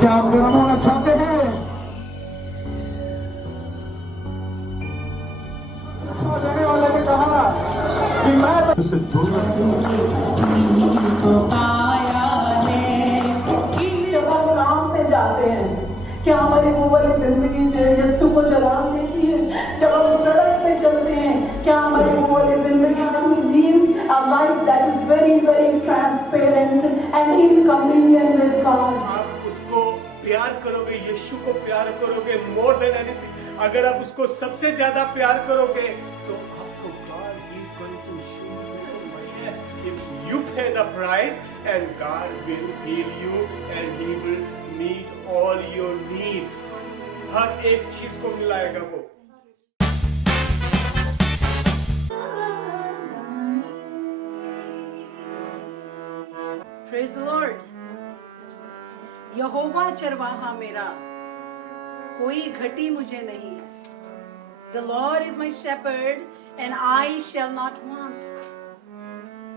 क्या आप गर्म होना चाहते हैं? देने वाले ने कहा कि मैं उससे दूर जब हम काम पे जाते हैं, क्या हमारी वो वाली जिंदगी जो है यीशु को जलाल देती है? जब हम सड़क पे चलते हैं, क्या हमारी वो वाली जिंदगी live a life that is very very transparent and in communion with God? आप उसको प्यार करोगे, यीशु को प्यार करोगे मोर देन एनीथिंग। अगर आप उसको सबसे ज्यादा प्यार करोगे तो आपको God is going to show you if you pay the price and God will heal you and He will meet all your needs. हर एक चीज को मिलाएगा वो। Praise the Lord. यहोवा चरवाहा मेरा, कोई घटी मुझे नहीं। The Lord is my shepherd and I shall not want.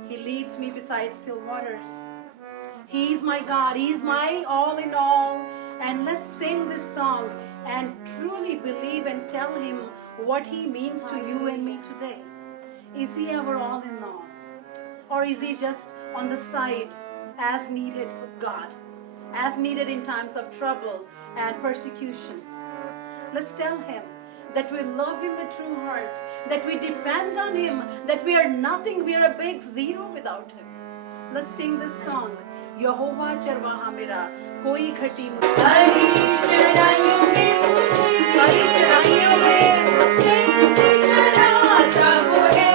He leads me beside still waters. He is my God, He is my all in all. And let's sing this song and truly believe and tell Him what He means to you and me today. Is He our all in all? Or is He just on the side as needed with God? As needed in times of trouble and persecutions. Let's tell Him that we love Him with true heart, that we depend on Him, that we are nothing, we are a big zero without Him. Let's sing this song. यहोवा चरवाहा मेरा, कोई घटी मुझे हरी चराइयों में मुझसे चराता वो है।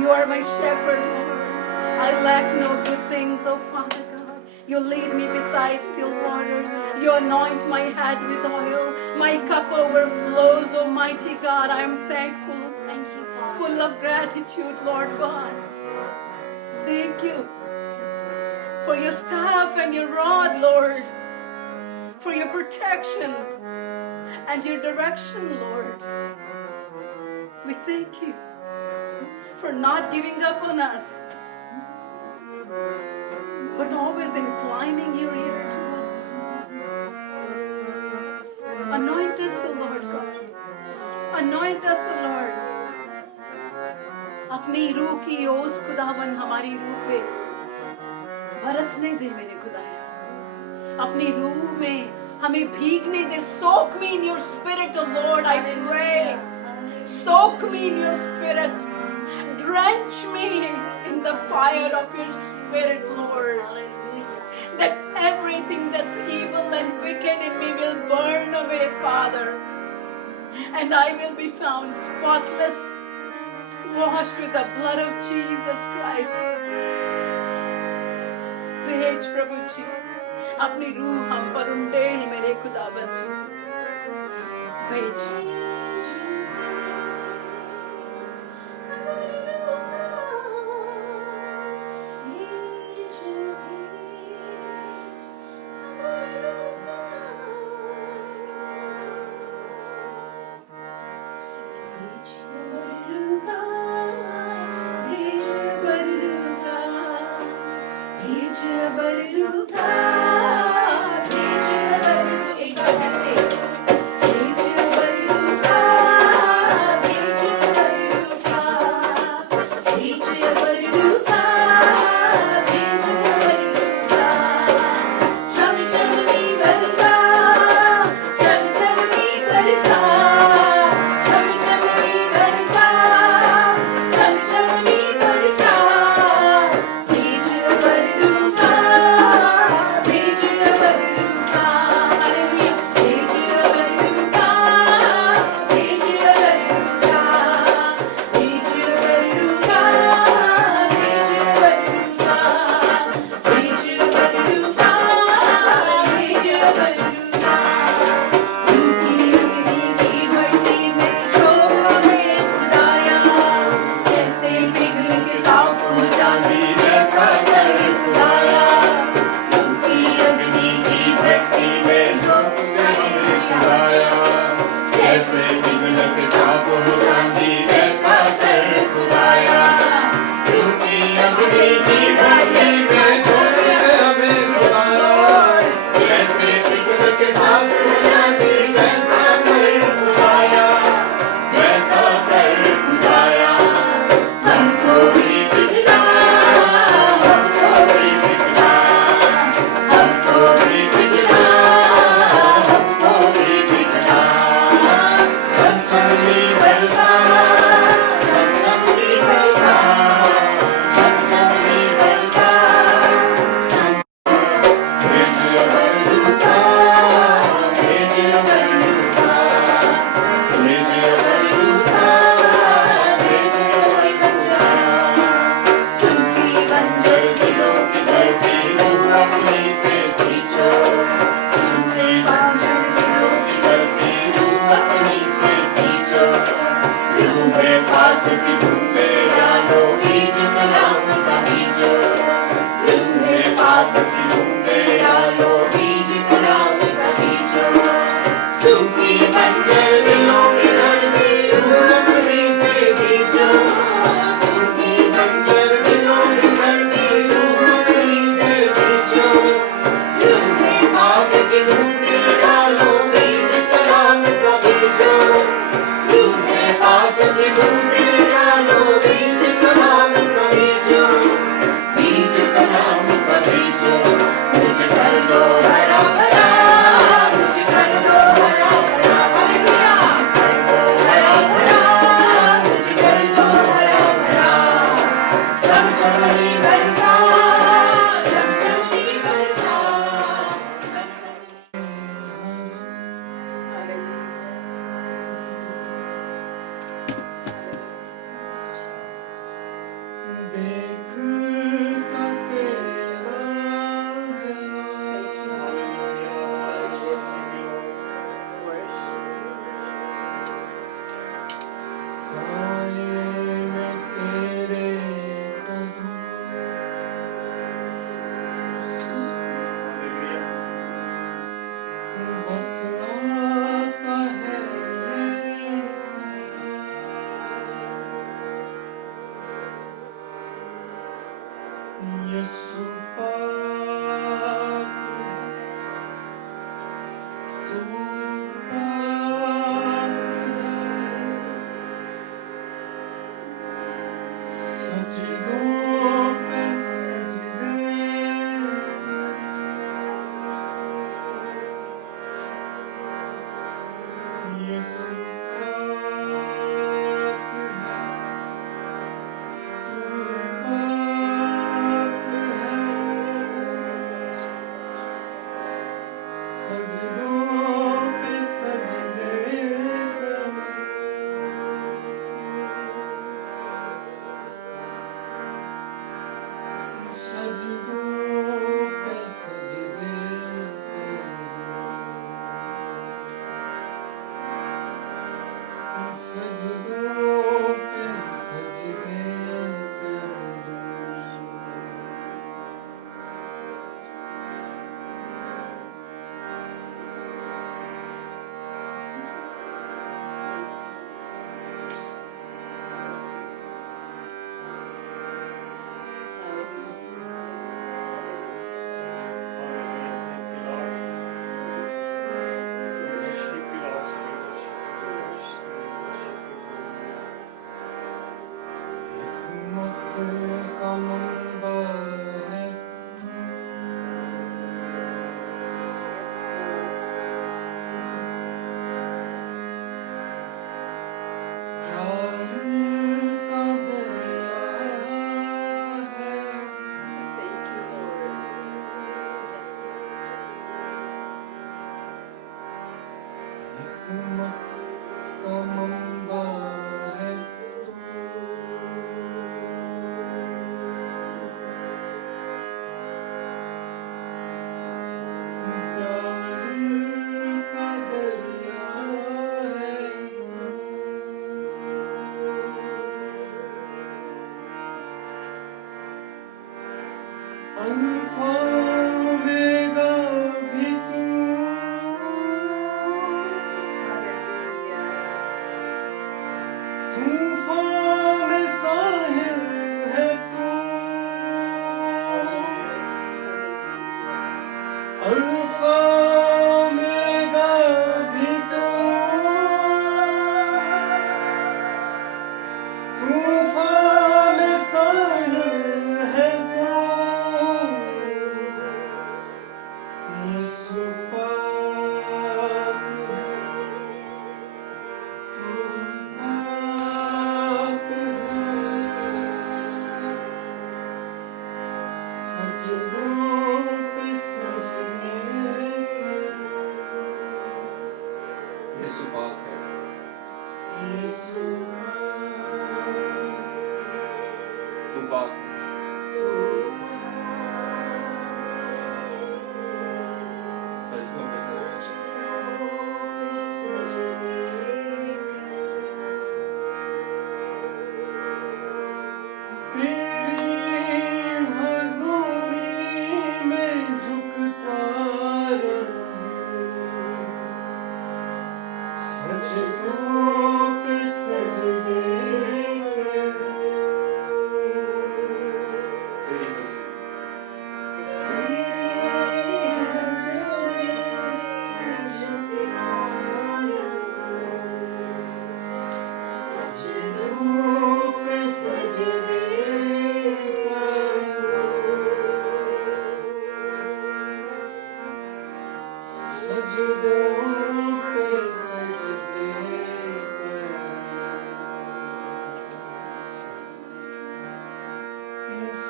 You are my shepherd, Lord. I lack no good things, oh Father God. You lead me beside still waters. You anoint my head with oil. My cup overflows, Almighty God. I am thankful. Thank you, Father. Full of gratitude, Lord God. Thank you for your staff and your rod, Lord. For your protection and your direction, Lord. We thank you for not giving up on us, but always inclining your ear to us. Anoint us, O Lord God. Anoint us, O Lord. अपनी रूह की ओस खुदावन हमारी रूह पे बरसने दे मेरे खुदाया। अपनी रूह में हमें भीगने दे। Soak me in your spirit, O Lord, I pray. Soak me in your spirit. Drench me in the fire of your spirit, Lord. That everything that's evil and wicked in me will burn away, Father. And I will be found spotless, washed with the blood of Jesus Christ. भेज प्रभु जी अपनी रूह हम पर उंडेल मेरे खुदावन जी। भेज बीज कलाम का बीजो, तुम्हें पाप की बूंदे डालो, बीज कलाम का बीजो, सूखी बंजर दिलों की धरती अपनी से बीजो, सूखी बंजर दिलों की धरती अपनी से बीजो, तुम्हें पाप की बूंदे डालो, बीज कलाम का बीजो, तुम्हें पाप की बूंदे डालो, बीज कलाम का बीजो, बीज कलाम का बीजो, मुझे कर दो हरा भरा, मुझे कर दो हरा भरा, हालेलुया, कर दो हरा भरा, मुझे कर दो हरा भरा, चमचमी बरसा, चमचमी बरसा, चमचमी देखता तेरा साये में तेरे कदम बस आता है यीशु पाक तू पाक सजदों पे सजदे यीशु पाक तू पाक सजदों पे सजदे सजदों पे सजदे सजदों पे सजदे हिकमत का मंबा है प्यार का दरिया है हिकमत का मंबा है प्यार का दरिया है अल्फा ओमेगा भी तू तूफान में साहिल है तू अल्फा ओमेगा भी तू तूफान में साहिल है तू यीशु पाक तू पाक सजदों पे सजदे यीशु पाक है यीशु तू पाक है सजदों पे सजदे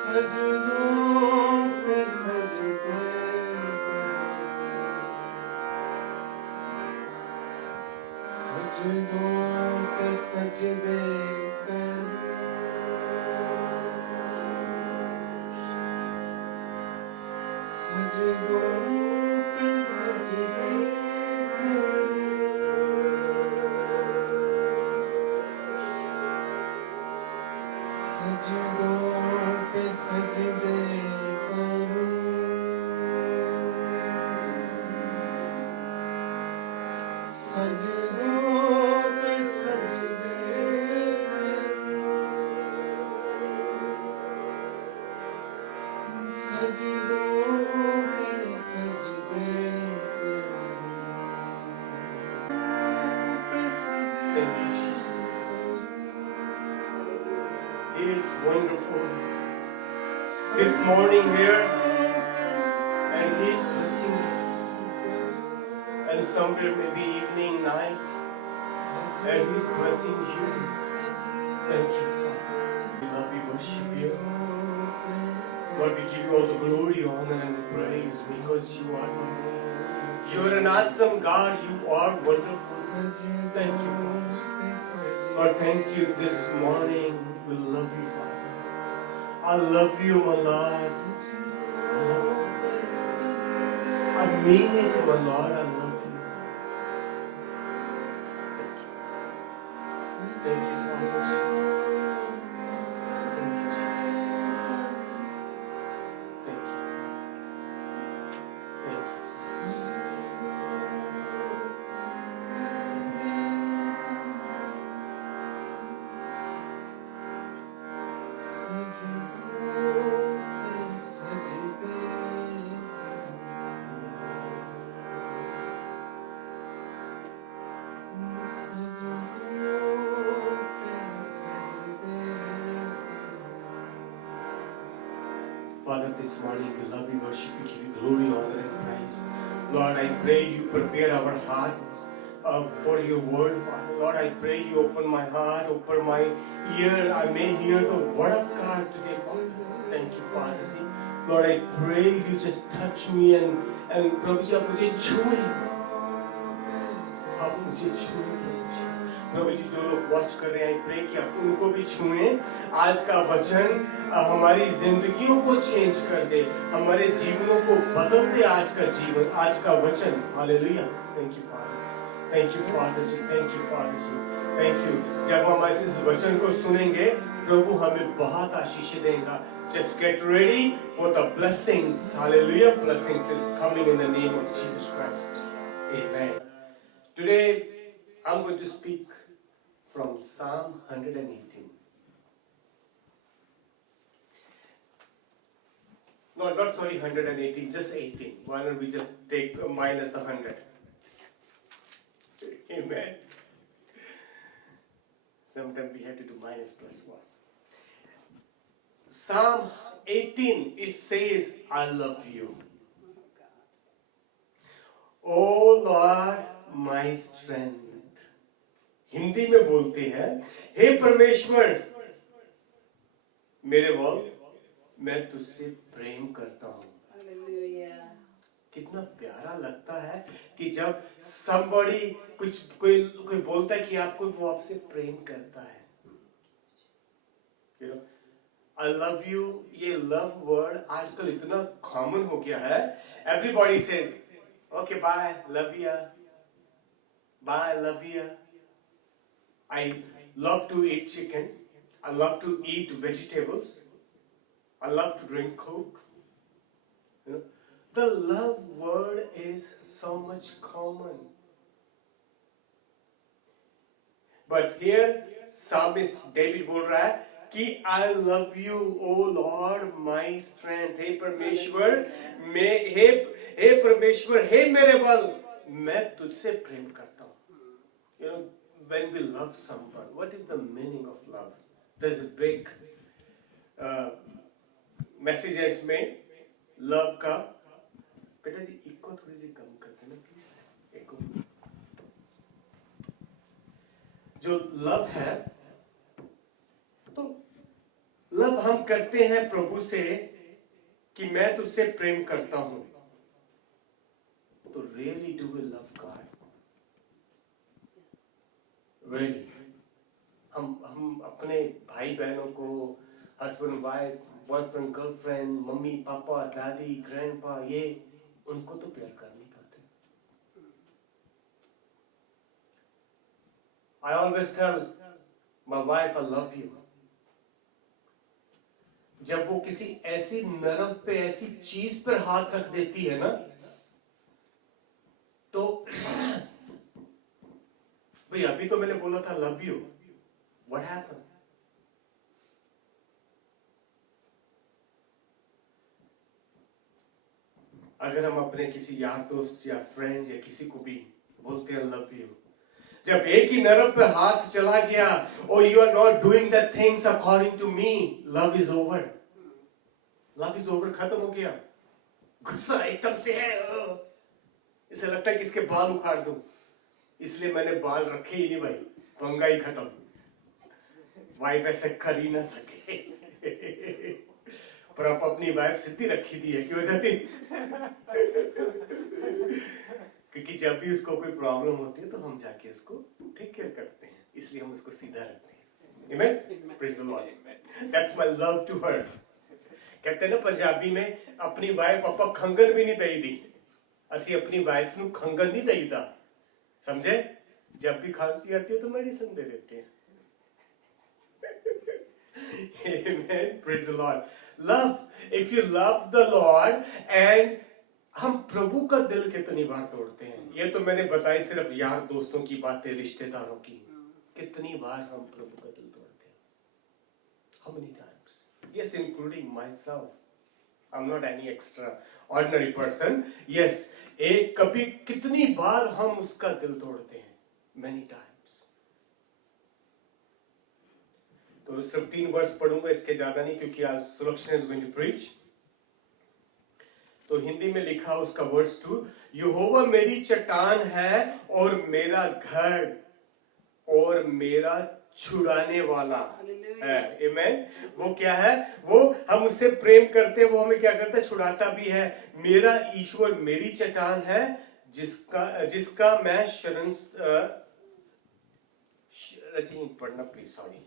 सजदों पे सजदे सजदों पे सजदे सजदों पे सजदे सजदों पे सजदे करूं सजदों पे सजदे करूं सजदों पे सजदे Thank you, Jesus. He is wonderful. This morning here, and He is blessing us. And somewhere maybe evening, night, and He's blessing you. Thank you, Father. We love you, worship you. Lord, we give you all the glory, honor, and praise because you are wonderful. You're an awesome God. You are wonderful. Thank you, Father. Lord, thank you this morning. We love you, Father. I love you, my Lord. I love you. I mean it, my Lord. I love you. Thank you, Father. Thank you, Jesus. Thank you. Thank you. Father, this morning we love you, worship you, give you glory, honor, and praise. Lord, I pray you prepare our hearts for your word, Father. Lord, I pray you open my heart, open my ear. I may hear the word of God today, Father. Thank you, Father. See, Lord, I pray you just touch me and प्रभु जी आप मुझे छुए, आप मुझे छुए प्रभु जी जो लोग watch कर रहे हैं आई प्रे कि आप उनको भी छुएं आज का वचन हमारी जिंदगियों को चेंज कर दे हमारे जीवनों को बदल दे आज का जीवन आज का वचन hallelujah thank you father ji thank you father ji thank you जब हम इस वचन को सुनेंगे प्रभु हमें बहुत आशीष देगा just get ready for the blessings hallelujah blessings is coming in the name of Jesus Christ amen today I'm going to speak from Psalm 118. No, not sorry, 118, just 18. Why don't we just take minus the 100? Amen. Sometimes we have to do minus plus 1. Psalm 18, it says, I love you. Oh Lord, my strength. Hindi में बोलते हैं हे परमेश्वर मेरे बल मैं तुझसे प्रेम करता हूँ कितना प्यारा लगता है कि जब somebody कोई बोलता है कि आपको वो आपसे प्रेम करता है you know I love you ये love word आजकल इतना common हो गया है everybody says okay bye love you bye love you I love to eat chicken. I love to eat vegetables. I love to drink Coke. You know, the love word is so much common. But here, psalmist David बोल रहा है कि I love you, O Lord, my strength. हे परमेश्वर, हे परमेश्वर, हे मेरे बल, मैं तुझसे प्रेम करता हूँ. You know. When we love someone, what is the meaning of love? There's a big message is made. Love का बेटा जी इको थोड़ी सी कम करते ना प्लीज इको जो love है तो लव हम करते हैं प्रभु से कि मैं तुझसे प्रेम करता हूं, तो really do we love God? Really हम अपने भाई बहनों को, husband wife, boyfriend girlfriend, mummy papa, दादी, ग्रैंडपा, ये उनको तो प्यार कर नहीं पाते। I always tell my wife I love you. जब वो किसी ऐसी नर्व पे, ऐसी चीज पर हाथ रख देती है ना, तो भाई अभी तो मैंने बोला था लव यू, व्हाट हैपेंड? अगर हम अपने किसी यार दोस्त या फ्रेंड या किसी को भी बोलते हैं लव यू, जब एक ही नर्व पे हाथ चला गया, और you are not doing the things according to me, love is over. Love is over, खत्म हो गया। गुस्सा एकदम से है, इसे लगता है कि इसके बाल उखाड़ दूं, इसलिए मैंने बाल रखे ही नहीं भाई, पंगा ही खत्म। वाइफ ऐसे कर ही ना सके। पर आप अपनी वाइफ सीधी रखी थी है, क्यों जाती? क्योंकि जब भी उसको कोई प्रॉब्लम होती है तो हम जाके उसको टेक केयर करते हैं, इसलिए हम उसको सीधा रखते हैं। Amen? Praise the Lord. That's my love to her. कहते हैं ना पंजाबी में, अपनी वाइफ पापा खंगन भी नहीं दई दी, असी अपनी वाइफ नू खंगन नहीं दईदा, समझे? जब भी खांसी आती है तो मेडिसिन दे देते हैं। Amen. Praise the Lord. Love. If you love the Lord, and हम प्रभु का दिल कितनी बार तोड़ते हैं। ये तो मैंने बताई सिर्फ यार दोस्तों की बातें, रिश्तेदारों की। कितनी बार हम प्रभु का दिल तोड़ते हैं? How many times? Yes, including myself. I'm not any extraordinary person. Yes, एक कभी कितनी बार हम उसका दिल तोड़ते हैं? Many times. तो सिर्फ 3 वर्स पढ़ूंगा, इसके ज्यादा नहीं, क्योंकि आज Sulakshana is going to preach. तो हिंदी में लिखा उसका वर्स 2, यहोवा मेरी चट्टान है और मेरा घर और मेरा छुड़ाने वाला है। आमेन। वो क्या है? वो हम उससे प्रेम करते हैं, वो हमें क्या करता है? छुड़ाता भी है। मेरा ईश्वर मेरी चट्टान है, जिसका मैं शरण पढ़ना please, sorry.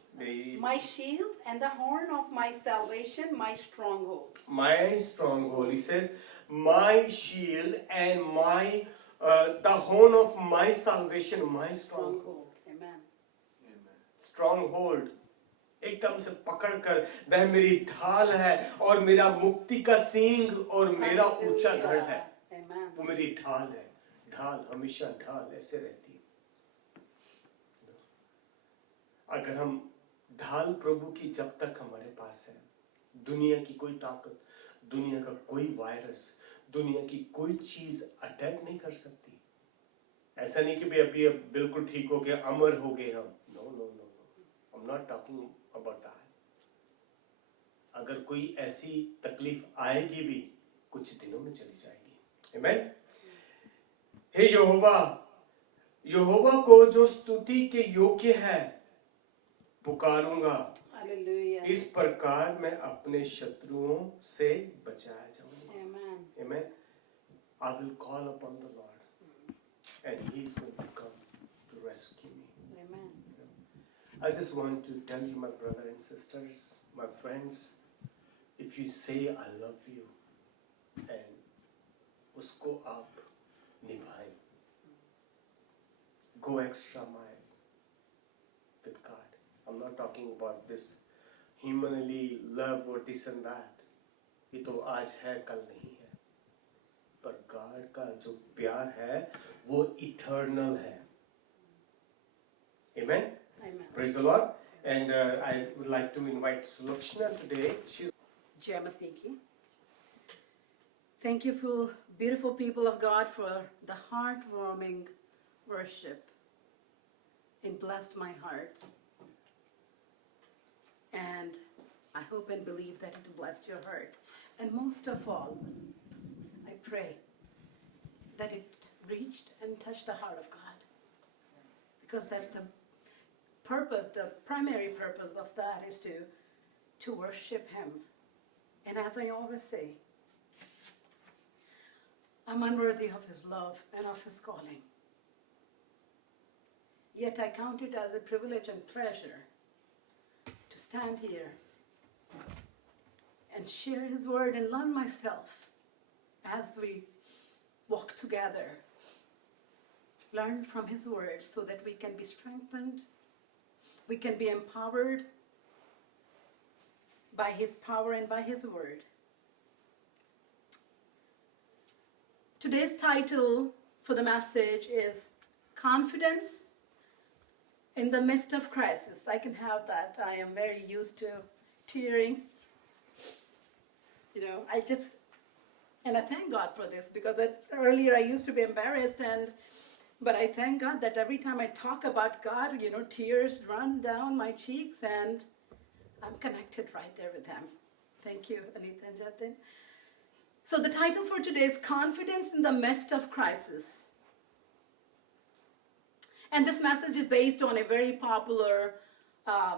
My shield and the horn of my salvation, my stronghold. My stronghold. He says, my shield and my the horn of my salvation, my stronghold. Amen. Stronghold. एकदम से पकड़कर, वह मेरी ढाल है और मेरा मुक्ति का सींग और मेरा ऊंचा गढ़ है। Amen. वो मेरी ढाल है। ढाल हमेशा ढाल ऐसे रहती है। अगर हम ढाल प्रभु की जब तक हमारे पास है, दुनिया की कोई ताकत, दुनिया का कोई वायरस, दुनिया की कोई चीज अटैक नहीं कर सकती। ऐसा नहीं कि अभी अब बिल्कुल ठीक हो गया, अमर हो गए हम। No no no no, I am not talking about that. अगर कोई ऐसी तकलीफ आएगी भी, कुछ दिनों में चली जाएगी। आमीन। हे यहोवा, यहोवा को जो स्तुति के योग्य है पुकारूंगा, इस प्रकार मैं अपने शत्रुओं से बचाया जाऊंगा। Amen. I will call upon the Lord, and He is going to come to rescue me. Amen. I just want to tell you, my brothers and sisters, my friends, if you say I love you, and उसको आप निभाएं, go extra mile with God. I'm not talking about this humanly love or this and that. ये तो आज है, कल नहीं है। पर God का जो प्यार है वो इटर्नल है। Amen. Amen. Praise the Lord. And I would like to invite Sulakshana today. She's Jai Masiki. Thank you for beautiful people of God for the heartwarming worship. It blessed my heart. And I hope and believe that it blessed your heart. And most of all, I pray that it reached and touched the heart of God. Because that's the purpose, the primary purpose of that is to to worship Him. And as I always say, I'm unworthy of His love and of His calling. Yet I count it as a privilege and pleasure to stand here and share His word and learn myself as we walk together. Learn from His word so that we can be strengthened, we can be empowered by His power and by His word. Today's title for the message is Confidence in the Midst of Crisis. I can have that. I am very used to tearing. And I thank God for this, because earlier I used to be embarrassed, but I thank God that every time I talk about God, tears run down my cheeks, and I'm connected right there with Him. Thank you, Anita and Jatin. So the title for today is Confidence in the Midst of Crisis. And this message is based on a very popular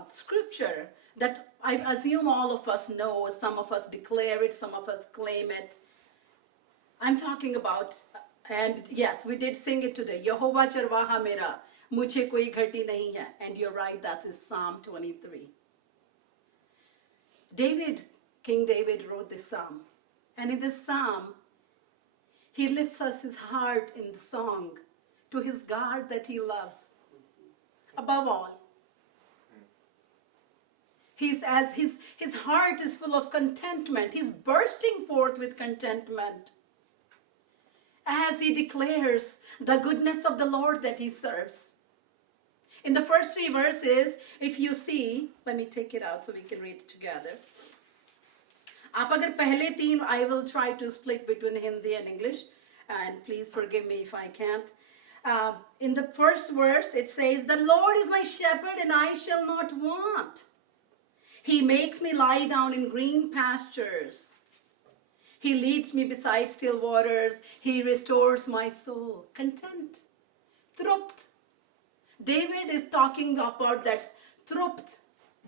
scripture that I assume all of us know. Some of us declare it, some of us claim it. I'm talking about, and yes, we did sing it today, Yehovah Charwaha Mera, Mujhe Koi Ghati Nahi Hai. And you're right, that is Psalm 23. King David wrote this psalm. And in this psalm, he lifts us his heart in the song to his God that he loves above all. His heart is full of contentment. He's bursting forth with contentment as he declares the goodness of the Lord that he serves. In the first 3 verses, if you see, let me take it out so we can read it together. आप अगर पहले 3, I will try to split between Hindi and English, and please forgive me if I can't. In the first verse, it says, "The Lord is my shepherd, and I shall not want. He makes me lie down in green pastures. He leads me beside still waters. He restores my soul." Content. Trupt. David is talking about that trupt.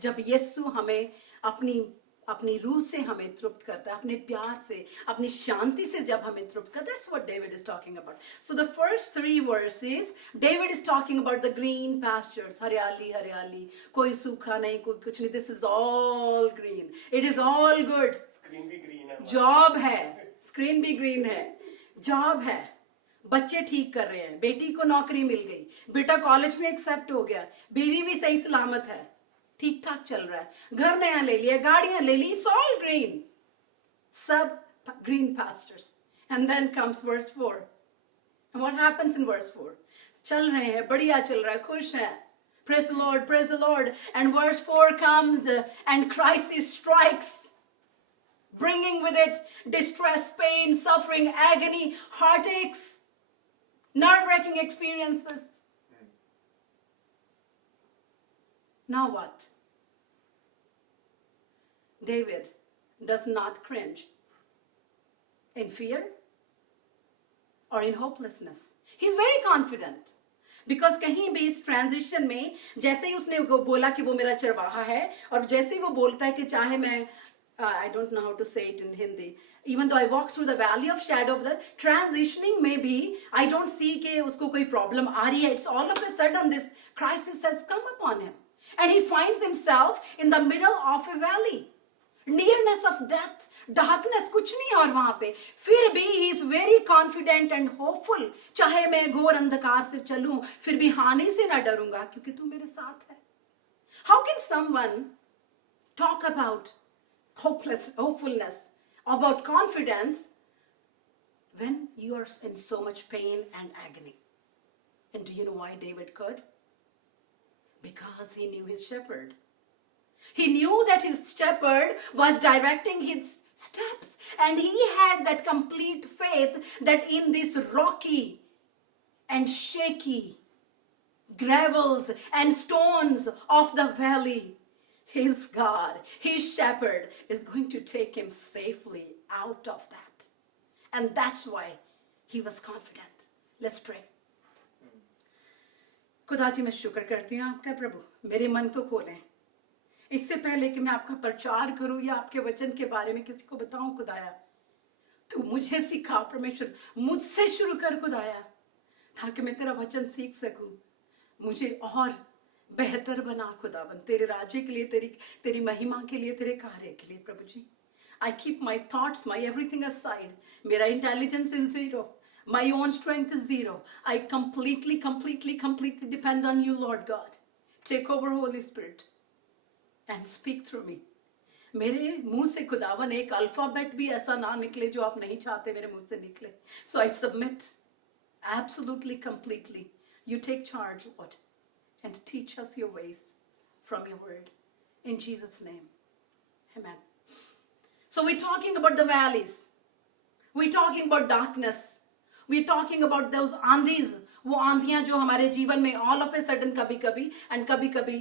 जब यीशु हमें अपनी रूह से हमें तृप्त करता है, अपने प्यार से, अपनी शांति से जब हमें तृप्त करता है. That's what David is talking about. So the first 3 verses, David is talking about the green pastures. हरियाली हरियाली, कोई सूखा नहीं, कोई कुछ नहीं. This is all green. It is all good. Screen भी ग्रीन है. जॉब है, स्क्रीन भी ग्रीन है. जॉब है, बच्चे ठीक कर रहे हैं, बेटी को नौकरी मिल गई, बेटा कॉलेज में एक्सेप्ट हो गया, बीवी भी सही सलामत है, ठीक ठाक चल रहा है, घर नया ले लिया, गाड़ियां ले ली. It's all green. सब green pastures. And then comes verse 4. And what happens in verse 4? चल रहे हैं, बढ़िया चल रहा है, खुश है. Praise the Lord, praise the Lord. And verse 4 comes and crisis strikes, bringing with it distress, pain, suffering, agony, heartaches, nerve-wracking experiences. Now what? David does not cringe in fear or in hopelessness. He's very confident. Because कहीं भी इस transition में, जैसे ही उसने बोला कि वो मेरा चरवाहा है, और जैसे ही वो बोलता है कि चाहे मैं, I don't know how to say it in Hindi, even though I walk through the valley of shadow of death, transitioning में भी, I don't see कि उसको कोई प्रॉब्लम आ रही है. It's all of a sudden this crisis has come upon him. And he finds himself in the middle of a valley. Nearness of death, darkness, कुछ नहीं और वहां पे. फिर भी he is very confident and hopeful. चाहे मैं घोर अंधकार से चलूं, फिर भी हानि से ना डरूंगा, क्योंकि तू मेरे साथ है. How can someone talk about hopefulness, about confidence, when you are in so much pain and agony? And do you know why David could? Because he knew his shepherd. He knew that his shepherd was directing his steps, and he had that complete faith that in this rocky and shaky gravels and stones of the valley, his God, his shepherd, is going to take him safely out of that. And that's why he was confident. Let's pray. खुदा जी, मैं शुक्र करती हूँ आपका प्रभु, मेरे मन को खोलें. इससे पहले कि मैं आपका प्रचार करूं या आपके वचन के बारे में किसी को बताऊं, खुदाया तू मुझे सिखा परमेश्वर, मुझसे शुरू कर खुदाया, ताकि मैं तेरा वचन सीख सकूं, मुझे और बेहतर बना खुदावन, तेरे राज्य के लिए, तेरी महिमा के लिए, तेरे कार्य के लिए प्रभु जी। I keep my thoughts, my everything aside. मेरा intelligence is zero, my own strength is zero. I completely depend on you, Lord God. Take over, Holy Spirit, and speak through me. मेरे मुंह से खुदावन एक अल्फाबेट भी ऐसा ना निकले जो आप नहीं चाहते मेरे मुंह से निकले. So I submit absolutely, completely. You take charge, Lord, and teach us your ways from your word. In Jesus' name. Amen. So we're talking about the valleys. We're talking about darkness. We're talking about those आंधीज, वो आंधियां जो हमारे जीवन में all of a sudden कभी-कभी and कभी-कभी,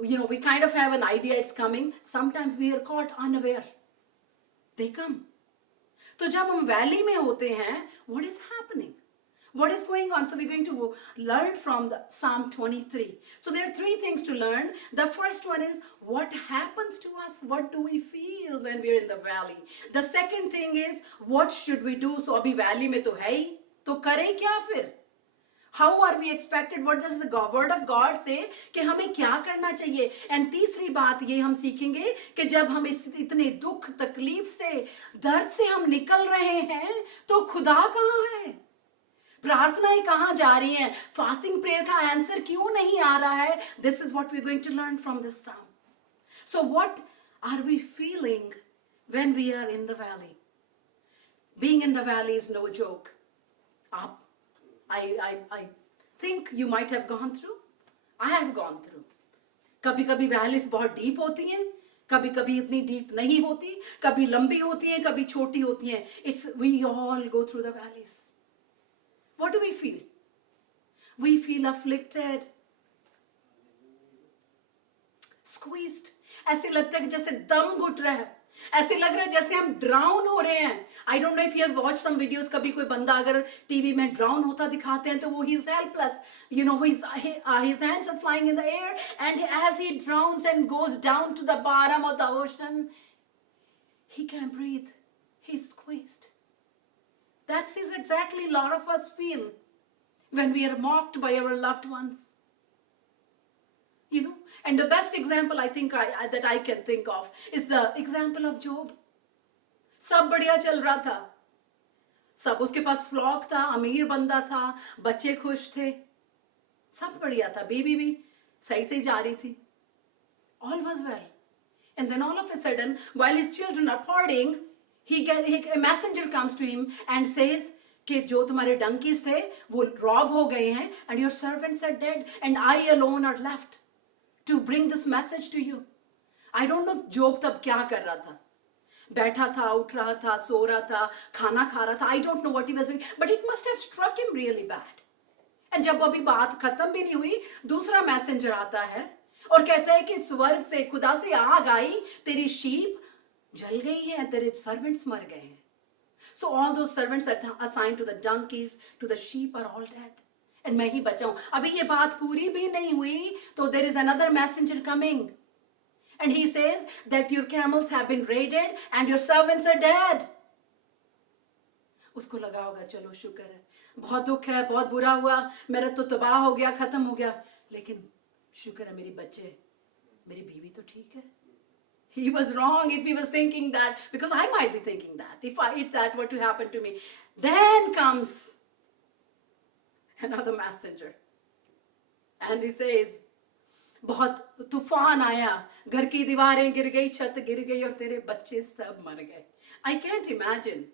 you know, we kind of have an idea it's coming. Sometimes we are caught unaware. They come. तो जब हम वैली में होते हैं, what is happening? What is going on? So we're going to learn from the Psalm 23. So there are three things to learn. The first one is what happens to us? What do we feel when we're in the valley? The second thing is what should we do? So अभी valley में तो है ही, तो करें क्या फिर? How are we expected? What does the word of God say? कि हमें क्या करना चाहिए? And तीसरी बात ये हम सीखेंगे कि जब हम इस इतने दुख, तकलीफ से, दर्द से हम निकल रहे हैं, तो खुदा कहाँ है? प्रार्थनाएं कहाँ जा रही हैं? फास्टिंग प्रेयर का आंसर क्यों नहीं आ रहा है? This is what we're going to learn from this psalm. So what are we feeling when we are in the valley? Being in the valley is no joke. I think you might have gone through. I have gone through. कभी कभी valleys बहुत deep होती हैं, कभी कभी इतनी deep नहीं होती, कभी लंबी होती हैं, कभी छोटी होती हैं. It's we all go through the valleys. What do we feel? We feel afflicted, squeezed. ऐसे लगता है कि जैसे दम घुट रहा है, ऐसे लग रहा है जैसे हम ड्राउन हो रहे हैं. I don't know if you have watched some videos. कभी कोई बंदा अगर टीवी में ड्राउन होता दिखाते हैं तो वो he is helpless. You know, his hands are flying in the air, and as he drowns and goes down to the bottom of the ocean, he can't breathe. He's squeezed. That's exactly a lot of us feel when we are mocked by our loved ones. You know, and the best example I think that I can think of is the example of Job. सब बढ़िया चल रहा था, सब उसके पास flock था, अमीर बंदा था, बच्चे खुश थे, सब बढ़िया था, बीवी भी सही से जा रही थी. All was well. And then all of a sudden, while his children are partying, a messenger comes to him and says कि जो तुम्हारे donkeys थे वो rob हो गए हैं, and your servants are dead, and I alone are left to bring this message to you. I don't know Job तब क्या कर रहा था, बैठा था, उठ रहा था, सो रहा था, खाना खा रहा था. I don't know what he was doing, but it must have struck him really bad. And जब अभी बात खत्म भी नहीं हुई, दूसरा मैसेंजर आता है और कहता है कि स्वर्ग से, खुदा से आग आई, तेरी शीप जल गई है, तेरे सर्वेंट्स मर गए हैं. So all those servants assigned to the donkeys, to the sheep are all dead. And मैं ही बचा हूं. अभी ये बात पूरी भी नहीं हुई तो there is another messenger coming. And he says that your camels have been raided and your servants are dead. उसको लगा होगा चलो शुक्र है, बहुत दुख है, बहुत बुरा हुआ, मेरा तो तबाह हो गया, खत्म हो गया, लेकिन शुक्र है मेरे बच्चे, मेरी बीवी तो ठीक है. He was wrong if he was thinking that, because I might be thinking that if that were to happen to me. Then comes another messenger and he says, बहुत तूफान आया, घर की दीवारें गिर गई, छत गिर गई और तेरे बच्चे सब मर गए. I can't imagine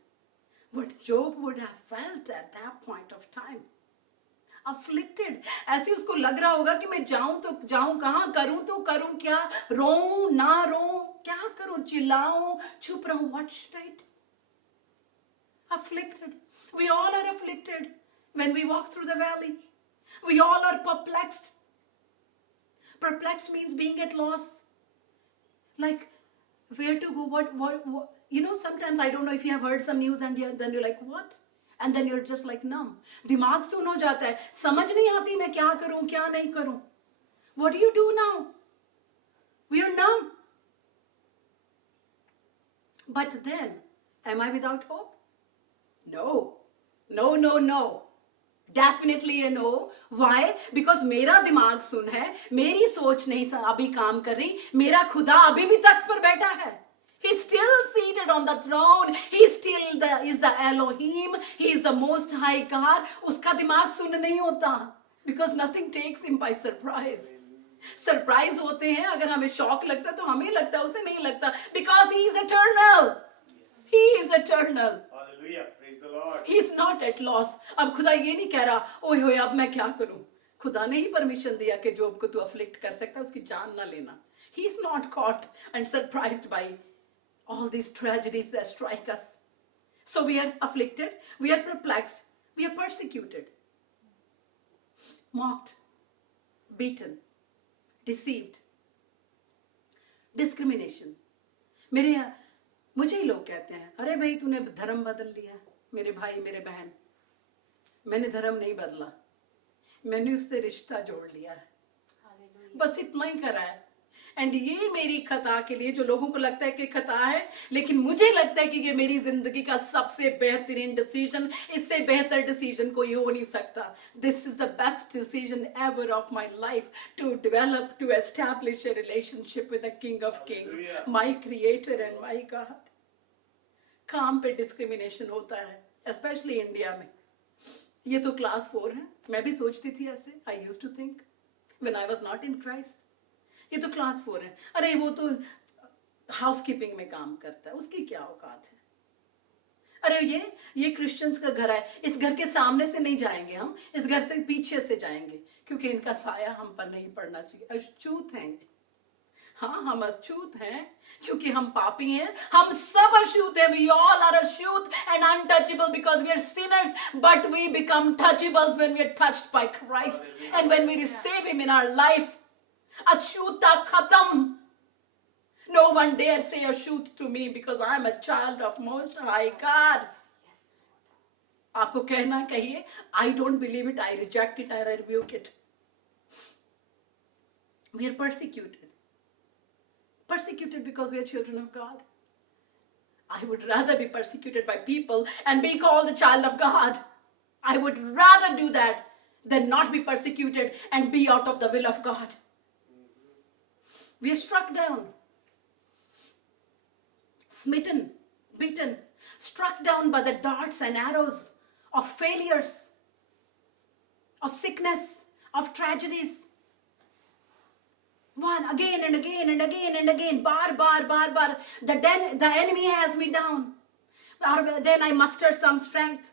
what Job would have felt at that point of time. Afflicted. ऐसे उसको लग रहा होगा कि मैं जाऊं तो जाऊं कहां, करूं तो करूं क्या, रोऊं ना रोऊं, क्या करूं, चिल्लाऊं, चुप रहूं, what should I do? Afflicted. We all are afflicted when we walk through the valley. We all are perplexed. Perplexed means being at loss. Like where to go, what you know, sometimes I don't know if you have heard some news and then you're like, what? And then you're just like numb. दिमाग सुन हो जाता है, समझ नहीं आती मैं क्या करूं, क्या नहीं करूं. What do you do now? We are numb. But then, am I without hope? No. No, no, no. Definitely a no. Why? Because मेरा दिमाग सुन है, मेरी सोच नहीं अभी काम कर रही, मेरा खुदा अभी भी तख्त पर बैठा है. He's still seated on the throne. He's still is the Elohim. He is the Most High God. उसका दिमाग सुन नहीं होता. Because nothing takes him by surprise. Surprise होते हैं, अगर हमें शॉक लगता है तो हमें लगता है, उसे नहीं लगता. Because he is eternal. He is eternal. Hallelujah. Praise the Lord. He is not at loss. अब खुदा ये नहीं कह रहा, ओए होए अब मैं क्या करूं. खुदा ने ही परमिशन दिया कि जोब को तू अफ्लिक्ट कर सकता है, उसकी जान ना लेना. He is not caught and surprised by all these tragedies that strike us. So we are afflicted, we are perplexed, we are persecuted, mocked, beaten, deceived, discrimination. मुझे ही लोग कहते हैं, अरे भाई तूने धर्म बदल लिया. मेरे भाई मेरे बहन, मैंने धर्म नहीं बदला, मैंने उससे रिश्ता जोड़ लिया है. बस इतना ही करा है. एंड ये मेरी खता के लिए, जो लोगों को लगता है कि खता है, लेकिन मुझे लगता है कि ये मेरी जिंदगी का सबसे बेहतरीन डिसीजन, इससे बेहतर डिसीजन कोई हो नहीं सकता. This is the best decision ever of my life, to develop, to establish a relationship with the king of kings, my creator and my God. काम पे डिस्क्रिमिनेशन होता है, स्पेशली इंडिया में. ये तो क्लास 4 है. मैं भी सोचती थी ऐसे. I used to think when I was not in Christ, ये तो क्लास 4 है. अरे वो तो हाउसकीपिंग में काम करता है, उसकी क्या औकात है. अरे ये क्रिश्चियंस का घर है, इस घर के सामने से नहीं जाएंगे हम, इस घर से पीछे से जाएंगे, क्योंकि इनका साया हम पर नहीं पड़ना चाहिए. अछूत हैं. हाँ, हम अछूत हैं, क्योंकि हम पापी हैं. हम सब अछूत हैं. We all are Achhut and untouchable because we are sinners, but we become touchables when we are touched by Christ and when we receive him in our life. अछूता खत्म. No one dare say Achhut to me because I am a child of Most High God. आपको कहना कहिए, I don't believe it, I reject it, I rebuke it. We are persecuted. Persecuted because we are children of God. I would rather be persecuted by people and be called the child of God. I would rather do that than not be persecuted and be out of the will of God. We are struck down, smitten, beaten, struck down by the darts and arrows of failures, of sickness, of tragedies. One again and again and again and again, bar. The enemy has me down. Then I muster some strength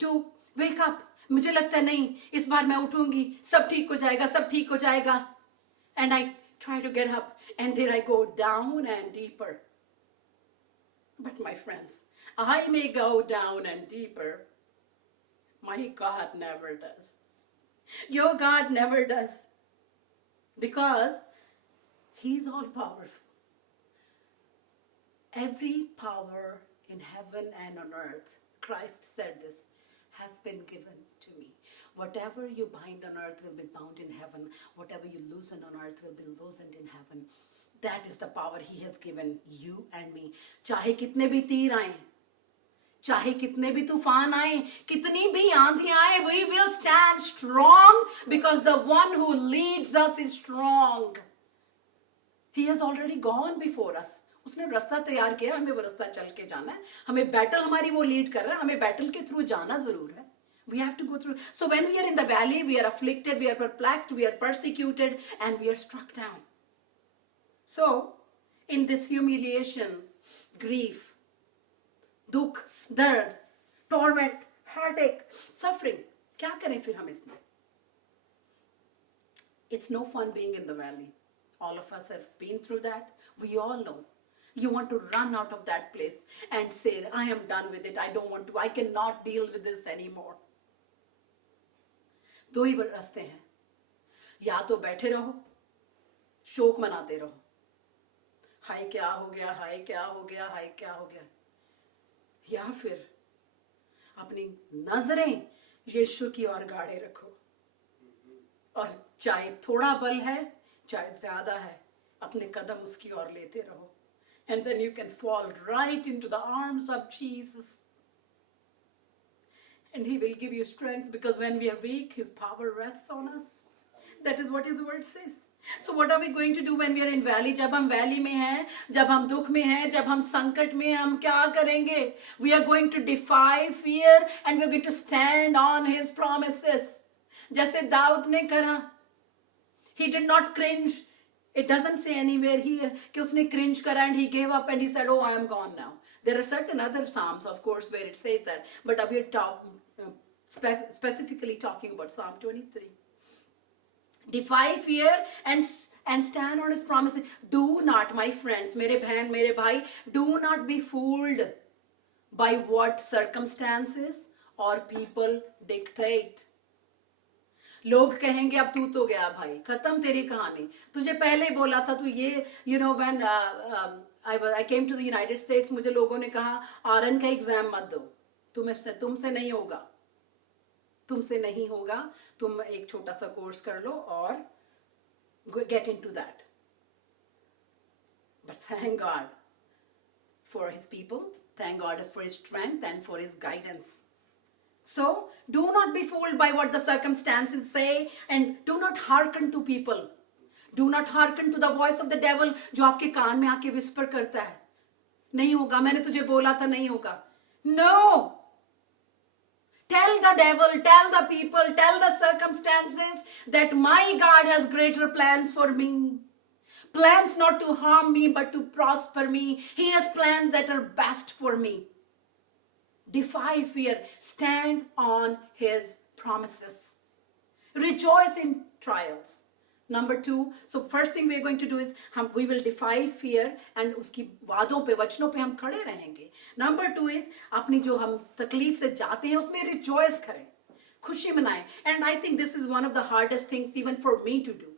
to wake up. मुझे लगता है नहीं, इस बार मैं उठूंगी, सब ठीक हो जाएगा, सब ठीक हो जाएगा. And I try to get up, and there I go down and deeper. But my friends, I may go down and deeper. My God never does. Your God never does. Because he's all powerful. Every power in heaven and on earth, Christ said this, has been given to me. Whatever you bind on earth will be bound in heaven. Whatever you loosen on earth will be loosened in heaven. That is the power he has given you and me. चाहे कितने भी तीर आए, चाहे कितने भी तूफान आए, कितनी भी आंधियां आए, we will stand strong because the one who leads us is strong. He has already gone before us. उसने रास्ता तैयार किया, हमें वो रास्ता चल के जाना है. हमें बैटल हमारी वो लीड कर रहा है, हमें बैटल के थ्रू जाना जरूर है. We have to go through. So when we are in the valley, we are afflicted, we are perplexed, we are persecuted, and we are struck down. So, in this humiliation, grief, दुख, दर्द, torment, heartache, suffering, क्या करें फिर हम इसमें? It's no fun being in the valley. All of us have been through that. We all know. You want to run out of that place and say, I am done with it. I don't want to. I cannot deal with this anymore. दो ही रास्ते हैं. या तो बैठे रहो, शोक मनाते रहो. हाय क्या हो गया, हाय क्या हो गया, हाय क्या हो गया. या फिर अपनी नजरें यीशु की ओर गाड़े रखो. और चाहे थोड़ा बल है, चाहे ज्यादा है, अपने कदम उसकी ओर लेते रहो. And then you can fall right into the arms of Jesus. And he will give you strength, because when we are weak, his power rests on us. That is what his word says. So what are we going to do when we are in valley? जब हम valley में हैं, जब हम दुख में हैं, जब हम संकट में हैं, हम क्या करेंगे? We are going to defy fear and we are going to stand on his promises. जैसे दाऊद ने करा. He did not cringe. It doesn't say anywhere here कि उसने cringe करा and he gave up and he said, oh, I am gone now. There are certain other psalms, of course, where it says that, but we are specifically talking about Psalm 23. Defy fear and stand on his promises. Do not, my friends, मेरे बहन, मेरे भाई, do not be fooled by what circumstances or people dictate. लोग कहेंगे अब तू तो गया भाई, खत्म तेरी कहानी, तुझे पहले ही बोला था तू ये, you know, when I came to the United States, मुझे लोगों ने कहा आरएन का एग्जाम मत दो, तुमसे नहीं होगा, तुमसे नहीं होगा, तुम एक छोटा सा कोर्स कर लो और get into that. But thank God for his people, thank God for his strength and for his guidance. So do not be fooled by what the circumstances say, and do not hearken to people. Do not hearken to the voice of the devil जो आपके कान में आके whisper करता है, नहीं होगा, मैंने तुझे बोला था नहीं होगा. No. Tell the devil, tell the people, tell the circumstances that my God has greater plans for me. Plans not to harm me but to prosper me. He has plans that are best for me. Defy fear. Stand on his promises. Rejoice in trials. Number 2, so first thing we are going to do is we will defy fear and उसकी वादों पे, वचनों पे हम खड़े रहेंगे. Number 2 is अपनी जो हम तकलीफ से जाते हैं उसमें rejoice करें, खुशी मनाएं. And I think this is one of the hardest things even for me to do.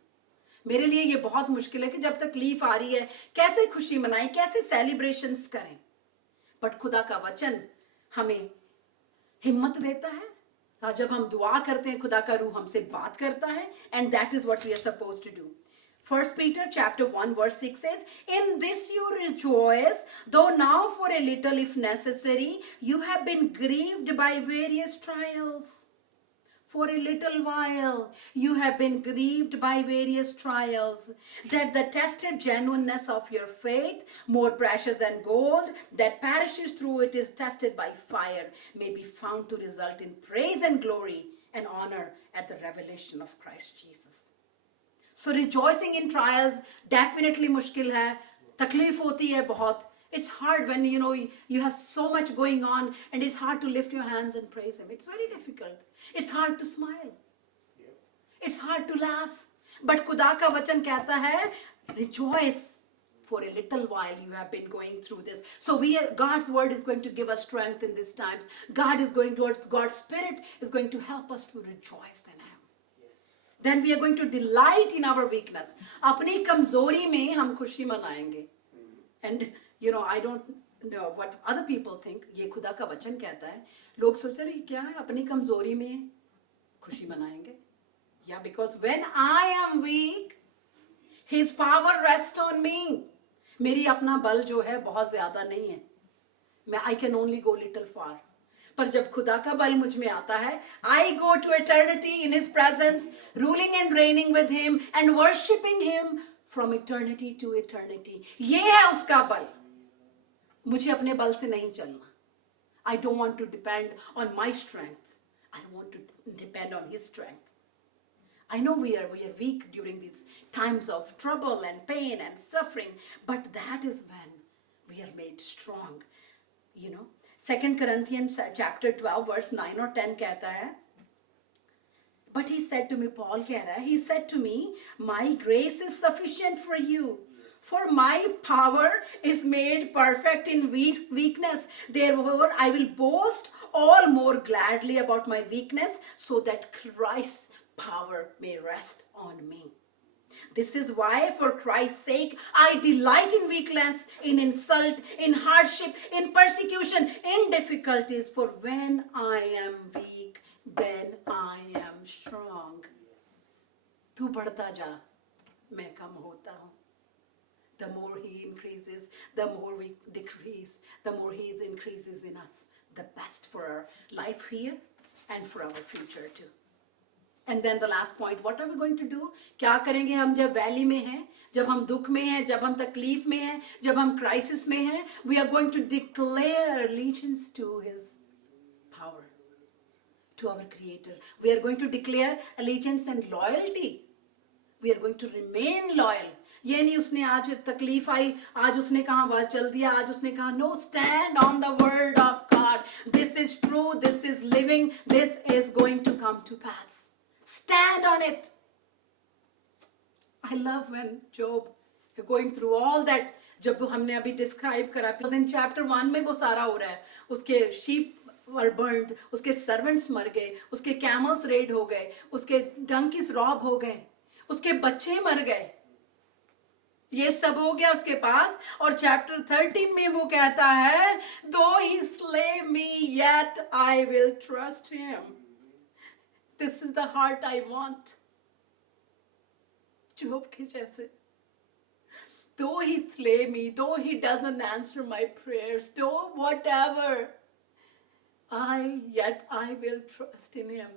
मेरे लिए ये बहुत मुश्किल है कि जब तकलीफ आ रही है कैसे खुशी मनाएं, कैसे सेलिब्रेशंस करें. बट खुदा का वचन हमें हिम्मत देता है. जब हम दुआ करते हैं खुदा का रूह हमसे बात करता है, and that is what we are supposed to do. 1 Peter chapter 1 verse 6 says, in this you rejoice, though now for a little if necessary, you have been grieved by various trials. For a little while you have been grieved by various trials, that the tested genuineness of your faith, more precious than gold, that perishes through it is tested by fire, may be found to result in praise and glory and honor at the revelation of Christ Jesus. So rejoicing in trials definitely मुश्किल है, तकलीफ होती है बहुत. It's hard when you have so much going on and it's hard to lift your hands and praise him. It's very difficult. It's hard to smile. It's hard to laugh. But खुदा का वचन कहता है, rejoice. For a little while you have been going through this. So God's word is going to give us strength in these times. God's spirit is going to help us to rejoice in him. Then we are going to delight in our weakness. अपनी कमजोरी में हम खुशी मनाएंगे. And I don't know what other people think. ये खुदा का वचन कहता है. लोग सोचते हैं क्या है, अपनी कमजोरी में खुशी मनाएंगे. Yeah, because when I am weak, his power rests on me. मेरी अपना बल जो है बहुत ज्यादा नहीं है. I can only go little far. पर जब खुदा का बल मुझ में आता है, I go to eternity in his presence, ruling and reigning with him and worshipping him from eternity to eternity. ये है उसका बल. मुझे अपने बल से नहीं चलना. I don't want to depend on my strength. I want to depend on his strength. I know we are weak during these times of trouble and pain and suffering, but that is when we are made strong. 2 Corinthians chapter 12 verse 9 or 10 कहता है, but he said to me, Paul कह रहा है, he said to me, my grace is sufficient for you, for my power is made perfect in weakness. Therefore I will boast all more gladly about my weakness, so that Christ's power may rest on me. This is why, for Christ's sake, I delight in weakness, in insult, in hardship, in persecution, in difficulties. For when I am weak, then I am strong. तू बढ़ता जा, मैं कम होता हूँ. the more he increases, the more we decrease, the more he increases in us. The best for our life here and for our future too. And then the last point, what are we going to do? क्या करेंगे हम जब valley में हैं, जब हम दुख में हैं, जब हम तकलीफ में हैं, जब हम क्राइसिस में हैं? We are going to declare allegiance to his power, to our creator. We are going to declare allegiance and loyalty. We are going to remain loyal. ये नहीं उसने आज तकलीफ आई, आज उसने कहा वह चल दिया, आज उसने कहा no, stand on the word of God. This is true, this is living, this is going to come to pass. Stand on it. I love when Job going through all that, जब हमने अभी describe करा, in chapter 1 में वो सारा हो रहा है, उसके sheep were burned, उसके servants मर गए, उसके camels raid हो गए, उसके donkeys rob हो गए, उसके बच्चे मर गए, ये सब हो गया उसके पास. और चैप्टर 13 में वो कहता है, though he slay me, yet I will trust him. This is the heart I want. Job के जैसे. Though he slay me, though he doesn't answer my prayers, though whatever, yet I will trust in him.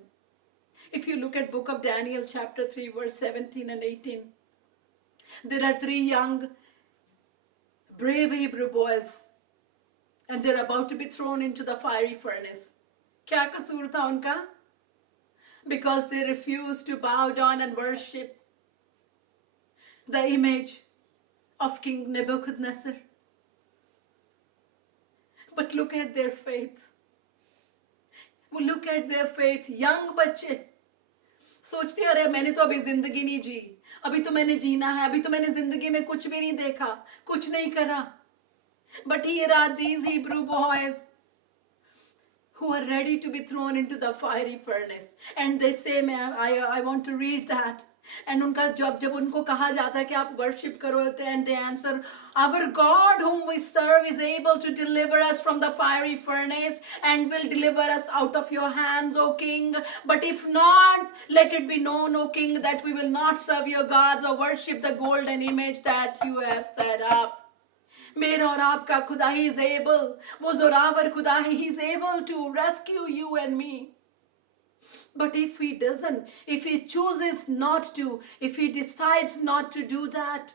If you look at book of Daniel chapter 3 verse 17 and 18, there are 3 young brave Hebrew boys and they're about to be thrown into the fiery furnace. क्या कसूर था उनका? Because they refused to bow down and worship the image of King Nebuchadnezzar. But look at their faith. Look at their faith. Young बच्चे सोचते अरे मैंने तो अभी जिंदगी नहीं जी, अभी तो मैंने जीना है, अभी तो मैंने जिंदगी में कुछ भी नहीं देखा, कुछ नहीं करा. But here are these Hebrew boys who are ready to be thrown into the fiery furnace. And they say, I want to read that. And उनका जब उनको कहा जाता है कि आप worship करो, and they answer, our God whom we serve is able to deliver us from the fiery furnace and will deliver us out of your hands, O king. But if not, let it be known, O king, that we will not serve your gods or worship the golden image that you have set up. मेरा और आपका खुदा, he is able, वो जोरावर खुदा है, he is able to rescue you and me. But if he doesn't, if he chooses not to, if he decides not to do that,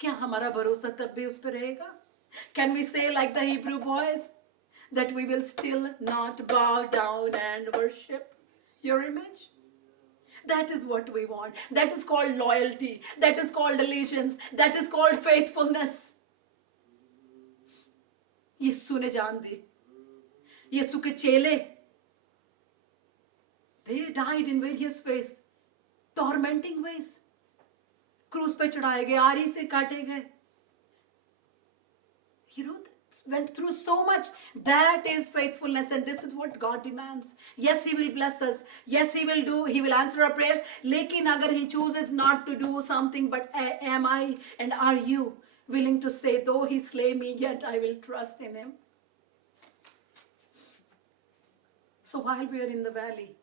क्या हमारा भरोसा तब भी उस पर रहेगा? Can we say like the Hebrew boys that we will still not bow down and worship your image? That is what we want. That is called loyalty. That is called allegiance. That is called faithfulness. यीशु ने जान दी. यीशु के चेले, they died in various ways, tormenting ways. क्रूस पे चढ़ाए गए, आरी से काटे गए. Went through so much. That is faithfulness, and this is what God demands. Yes, he will bless us. Yes, he will answer our prayers. लेकिन अगर he chooses not to do something, but am I and are you willing to say, though he slay me, yet I will trust in him? So while we are in the valley,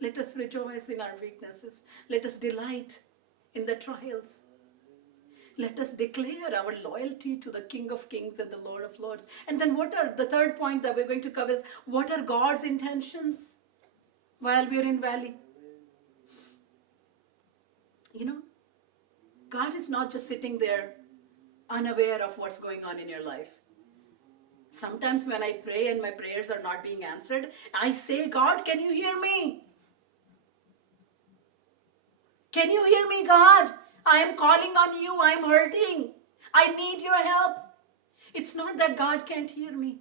let us rejoice in our weaknesses. Let us delight in the trials. Let us declare our loyalty to the King of Kings and the Lord of Lords. And then what are the third point that we're going to cover is, what are God's intentions while we are in valley? God is not just sitting there unaware of what's going on in your life. Sometimes when I pray and my prayers are not being answered, I say, God, can you hear me? Can you hear me, God? I am calling on you. I am hurting. I need your help. It's not that God can't hear me.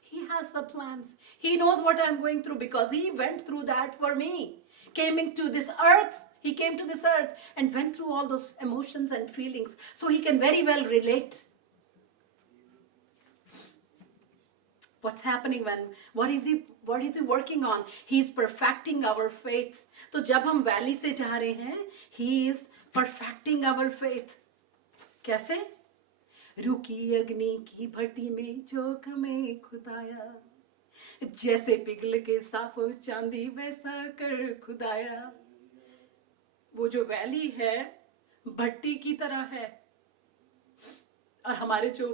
He has the plans. He knows what I'm going through because he went through that for me. Came into this earth. He came to this earth and went through all those emotions and feelings. So he can very well relate. What's happening what is he working on? He's perfecting our faith. तो जब हम valley से जा रहे हैं, he is perfecting our faith. कैसे? रुकी अग्नि की भट्टी में जोक में खुदाया, जैसे पिघल के साफ चांदी वैसा कर खुदाया. वो जो वैली है भट्टी की तरह है, और हमारे जो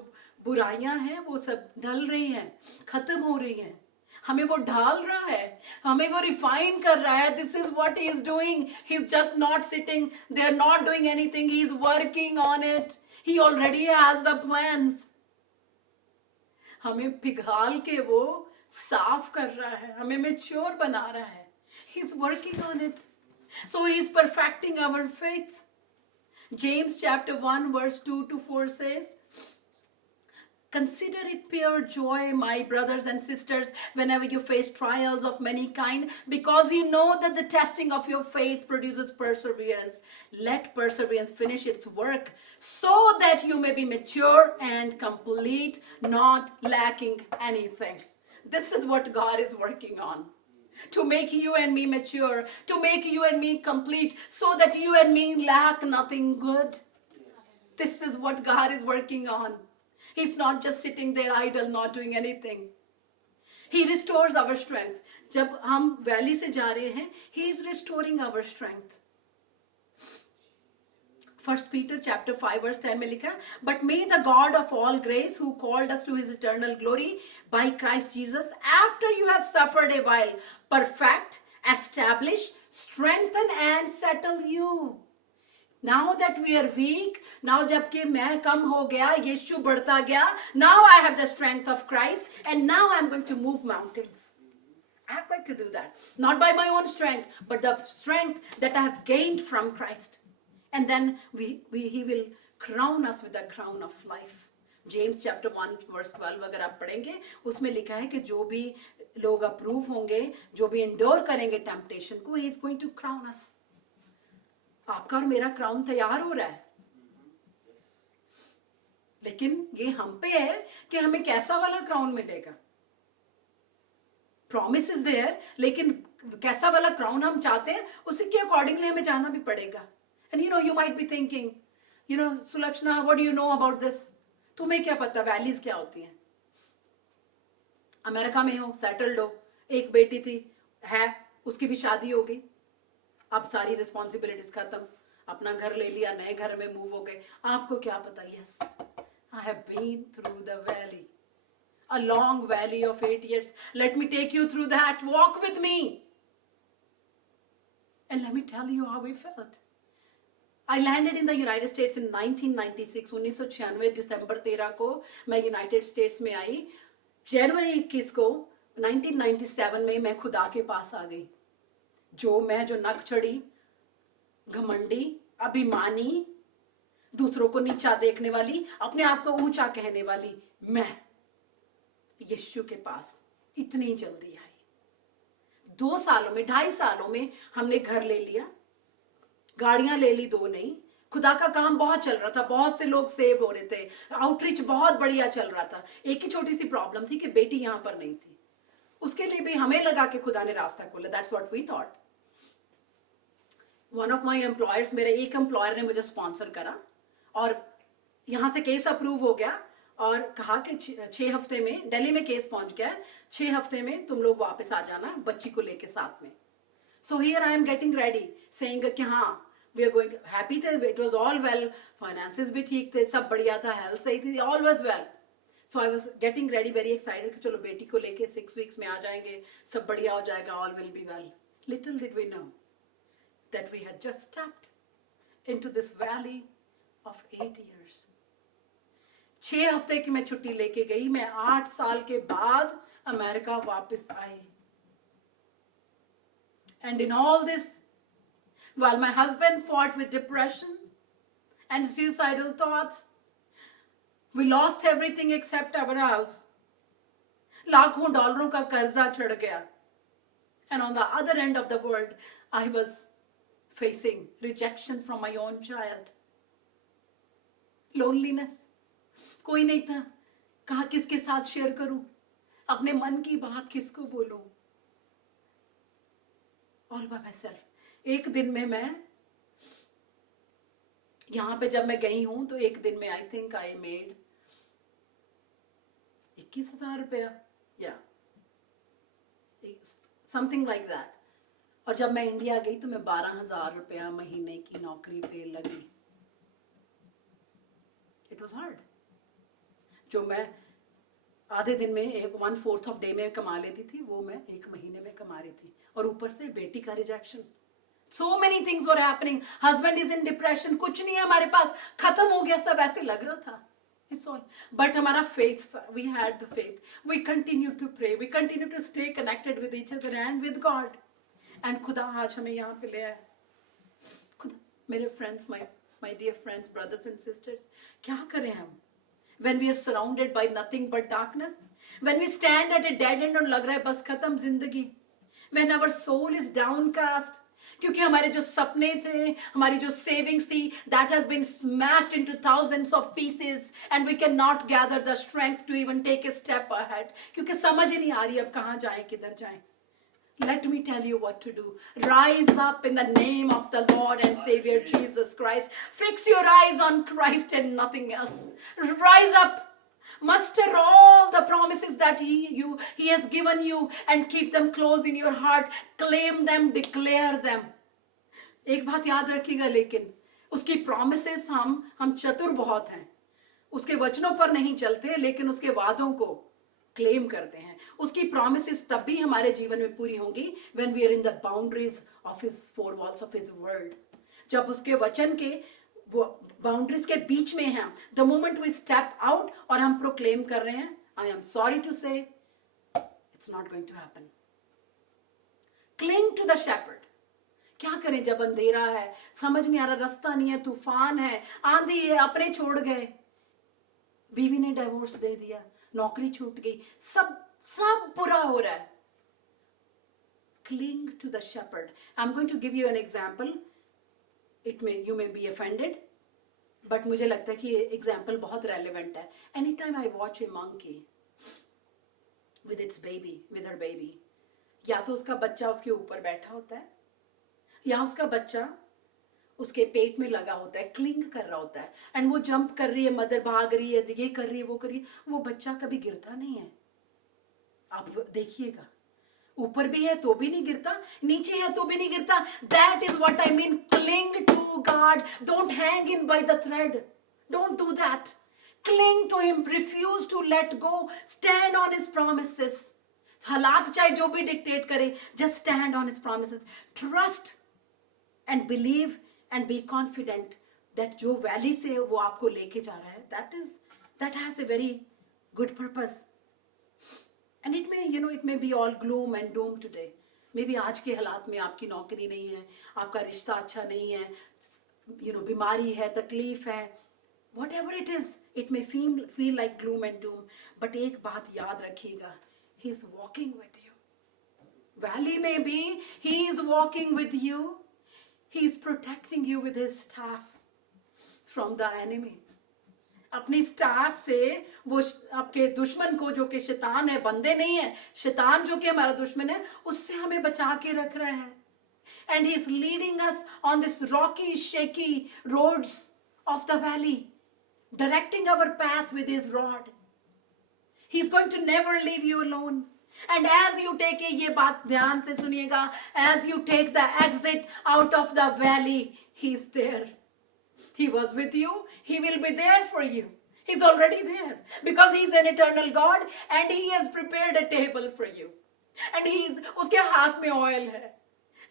बुराइयां हैं वो सब ढल रही हैं, खत्म हो रही हैं। हमें वो ढाल रहा है, हमें वो रिफाइन कर रहा है। This is what he is doing. He is just not sitting, they are not doing anything, he is working on it. He already has the plans. हमें पिघाल के वो साफ कर रहा है, हमें मैच्योर बना रहा है। He is working on it, so he is perfecting our faith. James chapter 1 verse 2 to 4 says, consider it pure joy, my brothers and sisters, whenever you face trials of many kind, because you know that the testing of your faith produces perseverance. Let perseverance finish its work, so that you may be mature and complete, not lacking anything. This is what God is working on. To make you and me mature, to make you and me complete, so that you and me lack nothing good. This is what God is working on. He's not just sitting there idle, not doing anything. He restores our strength. जब हम valley से जा रहे हैं, He is restoring our strength. 1 Peter chapter 5 verse 10 में लिखा, but may the God of all grace, who called us to his eternal glory by Christ Jesus, after you have suffered a while, perfect, establish, strengthen and settle you. Now that we are weak, now जबकि मैं कम हो गया, यीशु बढ़ता गया, now I have the strength of Christ, and now I'm going to move mountains. I'm going to do that. Not by my own strength, but the strength that I have gained from Christ. And then he will crown us with the crown of life. James chapter 1 verse 12 अगर आप पढ़ेंगे, उसमें लिखा है कि जो भी लोग अप्रूव होंगे, जो भी इंडोर करेंगे टेम्पटेशन को, he is going to crown us. आपका और मेरा क्राउन तैयार हो रहा है, लेकिन ये हम पे है कि हमें कैसा वाला क्राउन मिलेगा. प्रॉमिस इज देयर, लेकिन कैसा वाला क्राउन हम चाहते हैं, उसी के अकॉर्डिंगली हमें जाना भी पड़ेगा. And you might be thinking, Sulakshana, what do you know about this? तुम्हें क्या पता वैलीज क्या होती हैं? अमेरिका में हो, सेटल्ड हो, एक बेटी थी, है, उसकी भी शादी हो गई, अब सारी रिस्पॉन्सिबिलिटीज खत्म, अपना घर ले लिया, नए घर में मूव हो गए. आपको क्या पता? Yes, I have been through the valley, a long valley of 8 years. Let me take you through that. Walk with me. And let me tell you how we felt. I landed in the United States in 1996. 1996 दिसंबर 13 को मैं United states में आई. जनवरी 21 को 1997 में मैं खुदा के पास आ गई. जो नक चढ़ी, घमंडी, अभिमानी, दूसरों को नीचा देखने वाली, अपने आप को ऊंचा कहने वाली, मैं यीशु के पास इतनी जल्दी आई. 2 सालों में, 2.5 सालों में हमने घर ले लिया, गाड़ियां ले ली, 2 नहीं. खुदा का काम बहुत चल रहा था, बहुत से लोग सेव हो रहे थे, आउटरीच बहुत बढ़िया चल रहा था. एक ही छोटी सी प्रॉब्लम थी कि बेटी यहां पर नहीं थी. उसके लिए भी हमें लगा कि खुदा ने रास्ता खोला. That's what we thought. One of my employers, मेरे एक एम्प्लॉयर ने मुझे स्पॉन्सर करा और यहां से केस अप्रूव हो गया और कहा कि 6 हफ्ते में, दिल्ली में केस पहुंच गया, 6 हफ्ते में तुम लोग वापस आ जाना बच्ची को लेके साथ में. So here I am getting ready, saying कि हाँ वी आर गोइंग. हैप्पी थे, it was all well, finances भी ठीक थे, सब बढ़िया था, हेल्थ सही थी, all was well. So I was getting ready, very excited कि चलो बेटी को लेके 6 वीक्स में आ जाएंगे, सब बढ़िया हो जाएगा, all will be well. Little did we know that we had just stepped into this valley of 8 years. 6 हफ्ते की मैं छुट्टी लेके गई, मैं 8 साल के बाद अमेरिका वापस आई. And in all this, while my husband fought with depression and suicidal thoughts, we lost everything except our house. लाखों डॉलरों का कर्जा चढ़ गया. And on the other end of the world, I was facing rejection from my own child. Loneliness. कोई नहीं था, कहा किसके साथ शेयर करूं, अपने मन की बात किसको बोलूं. All by myself. एक दिन में मैं यहां पे जब मैं गई हूं तो एक दिन में I think I made 21,000 रुपया, yeah, something like that. और जब मैं इंडिया गई तो मैं 12,000 रुपया महीने की नौकरी पे लगी. It was hard. जो मैं आधे दिन में 1/4 ऑफ डे में कमा लेती थी, वो मैं 1 महीने में कमा रही थी. और ऊपर से बेटी का rejection. So many things were happening. Husband is in depression. कुछ नहीं है हमारे पास, खत्म हो गया सब, ऐसे लग रहा था. It's all. But हमारा faith था. We had the faith. We continue to pray. We continue to stay connected with each other and with God. And खुदा आज हमें यहाँ पे ले आया. खुदा, मेरे friends, my dear friends, brothers and sisters, क्या करें हम? When we are surrounded by nothing but darkness, when we stand at a dead end और लग रहा है बस खत्म जिंदगी, when our soul is downcast, क्योंकि हमारे जो सपने थे, हमारी जो सेविंग्स थी, that has been smashed into thousands of pieces and we cannot gather the strength to even take a step ahead, क्योंकि समझ ही नहीं आ रही अब कहाँ जाएं, किधर जाएं. Let me tell you what to do. Rise up in the name of the Lord and Savior Jesus Christ. Fix your eyes on Christ and nothing else. Rise up. Muster all the promises that He has given you and keep them close in your heart. Claim them, declare them. एक बात याद रखिएगा, लेकिन उसकी promises हम चतुर बहुत हैं. उसके वचनों पर नहीं चलते, लेकिन उसके वादों को क्लेम करते हैं. उसकी promises तब भी हमारे जीवन में पूरी होंगी when we are in the boundaries of His 4 walls of His word. जब उसके वचन के वो बाउंड्रीज के बीच में हैं, the moment we step out और हम प्रोक्लेम कर रहे हैं, I am sorry to say, it's not going to happen. Cling to the shepherd. क्या करें जब अंधेरा है, समझ नहीं आ रहा, रास्ता नहीं है, तूफान है, आंधी है, अपने छोड़ गए, बीवी ने डिवोर्स दे दिया, नौकरी छूट गई, सब बुरा हो रहा है. Cling to the shepherd. I'm going to give you an example. You may be offended, but मुझे लगता है कि ये एग्जाम्पल बहुत रेलिवेंट है. Anytime I watch a monkey with her baby, या तो उसका बच्चा उसके ऊपर बैठा होता है, या उसका बच्चा उसके पेट में लगा होता है, क्लिंग कर रहा होता है, एंड वो जंप कर रही है, मदर भाग रही है, ये कर रही है, वो कर रही है, वो बच्चा कभी गिरता नहीं है. आप देखिएगा, ऊपर भी है तो भी नहीं गिरता, नीचे है तो भी नहीं गिरता. That is what I mean. Cling to God. Don't hang in by the thread. Don't do that. Cling to Him. Refuse to let go. Stand on His promises. हालात चाहे जो भी डिक्टेट करे, just stand on His promises. Trust and believe and be confident that जो valley से वो आपको लेके जा रहा है, that has a very good purpose. And it may be all gloom and doom today. Maybe आज के हालात में आपकी नौकरी नहीं है, आपका रिश्ता अच्छा नहीं है, बीमारी है, तकलीफ है, whatever it is, it may feel like gloom and doom. But एक बात याद रखिएगा, He is walking with you. Valley में भी He is walking with you. He is protecting you with His staff from the enemy. अपनी staff से वो आपके दुश्मन को, जो कि शैतान है, बंदे नहीं है, शैतान जो कि हमारा दुश्मन है, उससे हमें बचा के रख रहा है. And He is leading us on this rocky, shaky roads of the valley, directing our path with His rod. He is going to never leave you alone. And as you take ये बात ध्यान से सुनिएगा, as you take the exit out of the valley, He is there. He was with you. He will be there for you. He's already there because He's an eternal God and He has prepared a table for you. And उसके हाथ में oil है.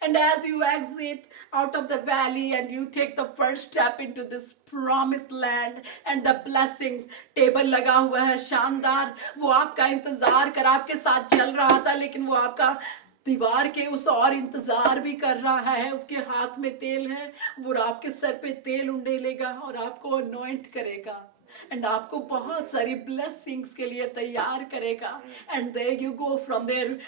And as you exit out of the valley and you take the first step into this promised land and the blessings, table लगा हुआ है शानदार, वो आपका इंतजार कर, आपके साथ चल रहा था, लेकिन वो आपका दीवार के उस और इंतजार भी कर रहा है. उसके हाथ में तेल है, वो आपके सर पे तेल उंडेलेगा और आपको अनॉइंट करेगा एंड आपको बहुत सारी ब्लेसिंग्स के लिए तैयार करेगा. And there you go from there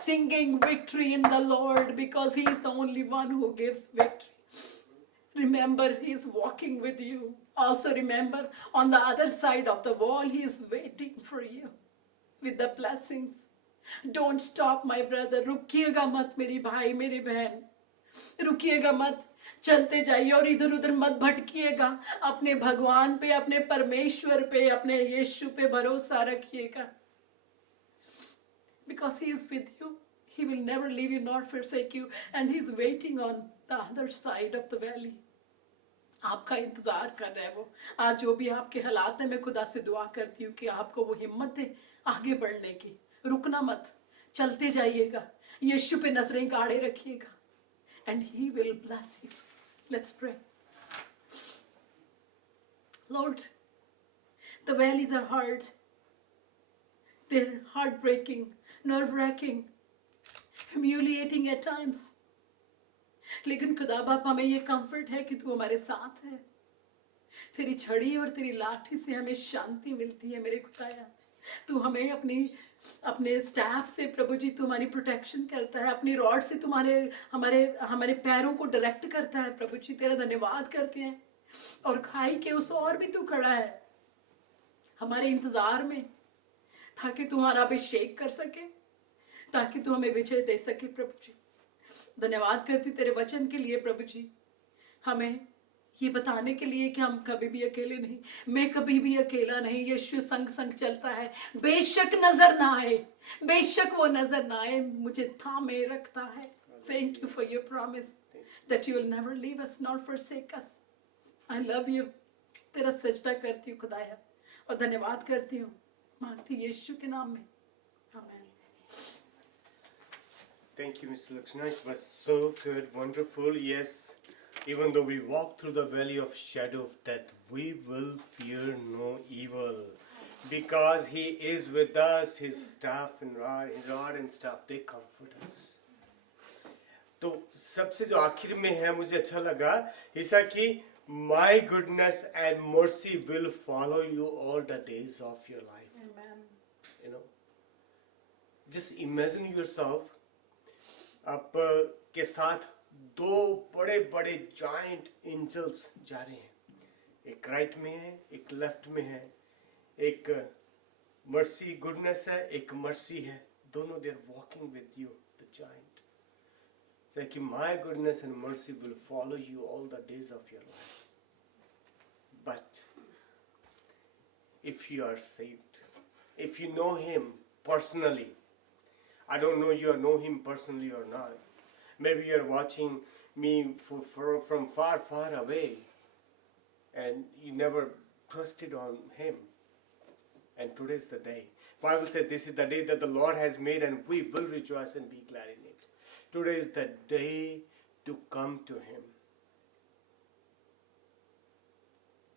singing victory in the Lord, because He is the only one who gives victory. Remember, He is walking with you. Also remember, on the other side of the wall, He is waiting for you with the blessings. Don't stop, my brother. रुकिएगा मत मेरी भाई, मेरी बहन, रुकिएगा मत. चलते जाइए और इधर उधर मत भटकिएगा. अपने भगवान पे, अपने परमेश्वर पे, अपने यीशु पे भरोसा रखिएगा. Because He is with you. He will never leave you nor forsake you, and He's waiting on the other side of the valley. आपका इंतजार कर रहा है वो। आज जो भी आपके हालात है, मैं खुदा से दुआ करती हूँ कि आपको वो हिम्मत दे आगे बढ़ने की। रुकना मत, चलते जाइएगा, यीशु पे नजरें गाड़े रखिएगा, and He will bless you. Let's pray. Lord, the valleys are hard. They're heartbreaking, nerve-wracking, humiliating at times. लेकिन खुदा बाप, हमें ये कंफर्ट है कि तू हमारे साथ है। तेरी छड़ी और तेरी लाठी से हमें शांति मिलती है मेरे खुदाया। तू हमें अपने स्टाफ से प्रभु जी तू हमारी प्रोटेक्शन करता है, अपनी रॉड से तुम्हारे हमारे पैरों को डायरेक्ट करता है। प्रभु जी तेरा धन्यवाद करते हैं। और खाई के उस और भी तू खड़ा है हमारे इंतजार में, ताकि तुम्हारा अभिषेक कर सके, ताकि तू हमें विजय दे सके। प्रभु जी धन्यवाद करती तेरे वचन के लिए प्रभु जी, हमें ये बताने के लिए कि हम कभी भी अकेले नहीं, मैं कभी भी अकेला नहीं। यीशु संग संग चलता है, बेशक नजर ना आए, बेशक वो नजर ना आए, मुझे थामे रखता है। Thank you for your promise that you will never leave us nor forsake us. I love you. तेरा सजदा करती हूँ खुदाया, और धन्यवाद करती हूँ, मांगती यीशु के नाम में, आमीन। Thank you, Mr. Lakshmana. It was so good, wonderful. Yes, even though we walk through the valley of shadow of death, we will fear no evil, because He is with us. His staff and rod and staff, they comfort us. तो सबसे जो आखिर में है मुझे अच्छा लगा ऐसा कि My goodness and mercy will follow you all the days of your life. Amen. You know, just imagine yourself आप के साथ दो बड़े बड़े जाइंट एंजल्स जा रहे हैं, एक राइट में है, एक लेफ्ट में है, एक मर्सी गुडनेस है, एक मर्सी है, दोनों they are walking with you, the giant. So कि my goodness and mercy will follow you all the days of your life. But if you are saved, if you know Him personally, I don't know you know Him personally or not. Maybe you are watching me from far, far away, and you never trusted on Him. And today is the day. Bible said this is the day that the Lord has made, and we will rejoice and be glad in it. Today is the day to come to Him,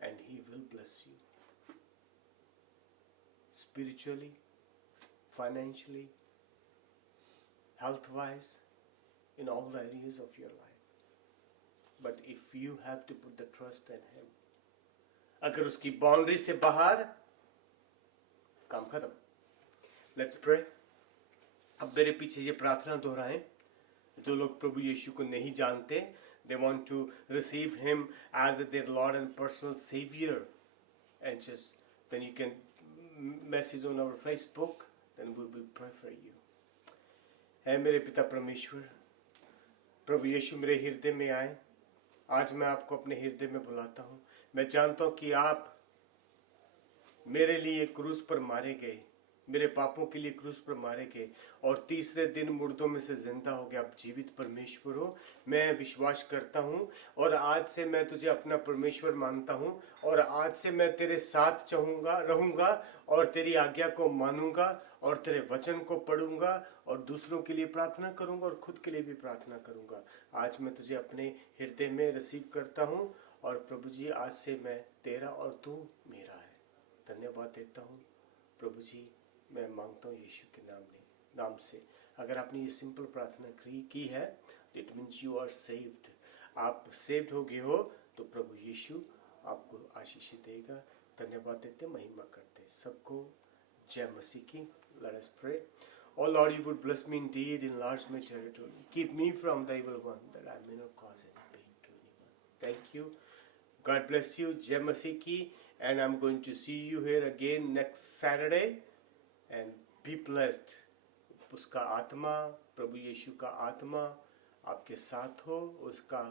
and He will bless you spiritually, financially, health-wise, in all the areas of your life. But if you have to put the trust in Him, अगर उसकी boundary से बाहर, काम खत्म। Let's pray. अब मेरे पीछे ये प्रार्थना दोहराएं। जो लोग प्रभु यीशु को नहीं जानते, they want to receive Him as their Lord and personal Savior, and just then you can message on our Facebook, then we will pray for you. है मेरे पिता परमेश्वर, प्रभु यीशु मेरे हृदय में आए। आज मैं आपको अपने हृदय में बुलाता हूँ। मैं जानता हूँ कि आप मेरे लिए क्रूस पर मारे गए, मेरे पापों के लिए क्रूस पर मारे गए, और तीसरे दिन मुर्दों में से जिंदा हो गया। आप जीवित परमेश्वर हो, मैं विश्वास करता हूँ, और आज से मैं तुझे अपना परमेश्वर मानता हूँ, और आज से मैं तेरे साथ रहूँगा, और तेरी आज्ञा को मानूंगा, और तेरे वचन को पढ़ूंगा, और दूसरों के लिए प्रार्थना करूंगा, और खुद के लिए भी प्रार्थना करूंगा। आज मैं तुझे अपने हृदय में रिसीव करता हूँ, और प्रभु जी आज से मैं तेरा और तू मेरा है। धन्यवाद देता हूँ प्रभु जी, मैं मांगता हूँ यीशु के नाम से। अगर आपने ये सिंपल प्रार्थना की है, it means you are saved. आप सेव्ड हो गए हो, तो प्रभु यीशु आपको आशीष देगा। धन्यवाद देते, महिमा करते। सबको जय मसीह की। Let us pray. Oh Lord, you would bless me indeed, enlarge my territory. Keep me from the evil one, that I may not cause any pain to anyone. Thank you. God bless you. Jai Masih ki. And I'm going to see you here again next Saturday. And be blessed. उसका आत्मा, प्रभु यीशु का आत्मा आपके साथ हो, उसका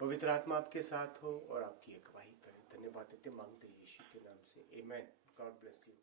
पवित्र आत्मा आपके साथ हो, और आपकी अगुवाई करे। धन्यवाद देते, मांगते यीशु के नाम से। Amen. God bless you.